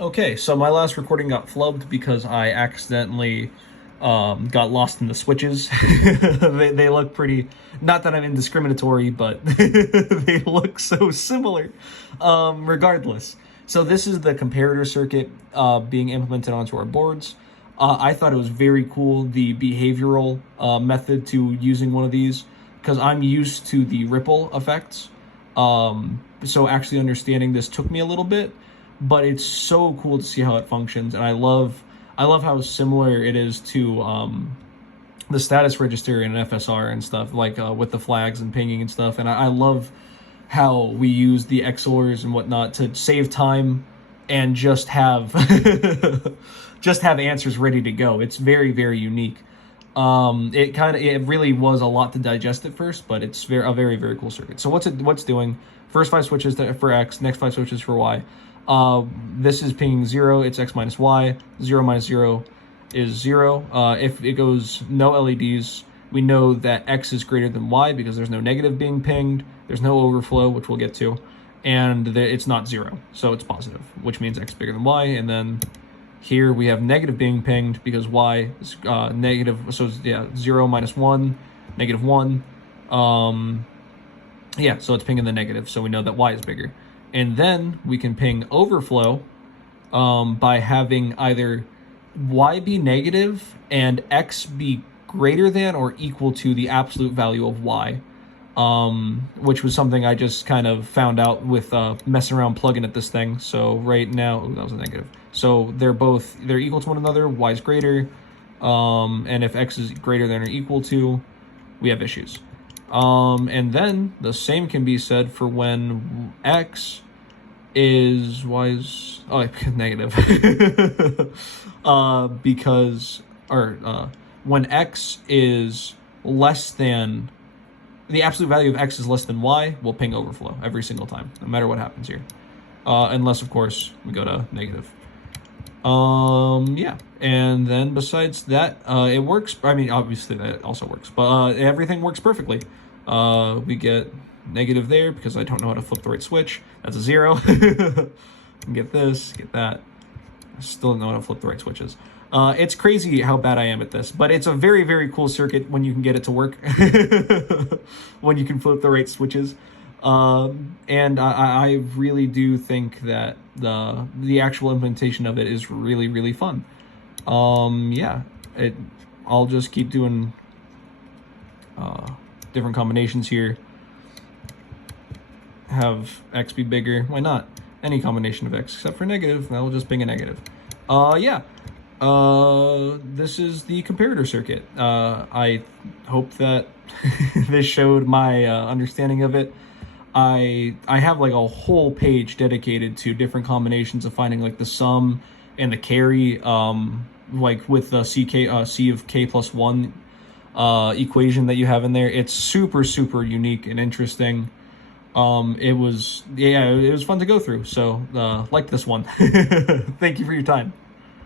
Okay, so my last recording got flubbed because I accidentally got lost in the switches. They look pretty, not that I'm indiscriminatory, but they look so similar. Regardless. So this is the comparator circuit being implemented onto our boards. I thought it was very cool, the behavioral method to using one of these, because I'm used to the ripple effects. So actually understanding this took me a little bit, but it's so cool to see how it functions, and I love how similar it is to the status register in an FSR and stuff, like with the flags and pinging and stuff. And I love how we use the XORs and whatnot to save time and just have just have answers ready to go. It's very, very unique. It really was a lot to digest at first, but it's a very, very cool circuit. So what's doing? First 5 switches for X, next 5 switches for Y. This is pinging 0, it's X minus Y. 0 minus 0 is 0. If it goes no LEDs, we know that X is greater than Y because there's no negative being pinged, there's no overflow, which we'll get to, and it's not 0, so it's positive, which means X is bigger than Y. And then here we have negative being pinged because Y is negative, so yeah, 0 minus 1, negative 1. Yeah, so it's pinging the negative, so we know that Y is bigger. And then we can ping overflow by having either Y be negative and X be greater than or equal to the absolute value of Y, which was something I just kind of found out with messing around plugging at this thing. So right now, that was a negative. So they're equal to one another, Y is greater, and if X is greater than or equal to, we have issues. And then the same can be said for when X is negative. When X is less than, the absolute value of X is less than Y, we'll ping overflow every single time, no matter what happens here. Unless, of course, we go to negative. Yeah, and then besides that, it works. I mean, obviously that also works, but everything works perfectly. We get negative there because I don't know how to flip the right switch. That's a 0. Get this, get that. I still don't know how to flip the right switches. It's crazy how bad I am at this, but it's a very, very cool circuit when you can get it to work. When you can flip the right switches. And I really do think that the actual implementation of it is really, really fun. Yeah, I'll just keep doing different combinations here. Have X be bigger. Why not? Any combination of X except for negative. That will just ping a negative. Yeah. This is the comparator circuit. I hope that this showed my understanding of it. I have like a whole page dedicated to different combinations of finding like the sum and the carry, like with the C of K plus 1 equation that you have in there. It's super, super unique and interesting. It was fun to go through. So like this one. Thank you for your time.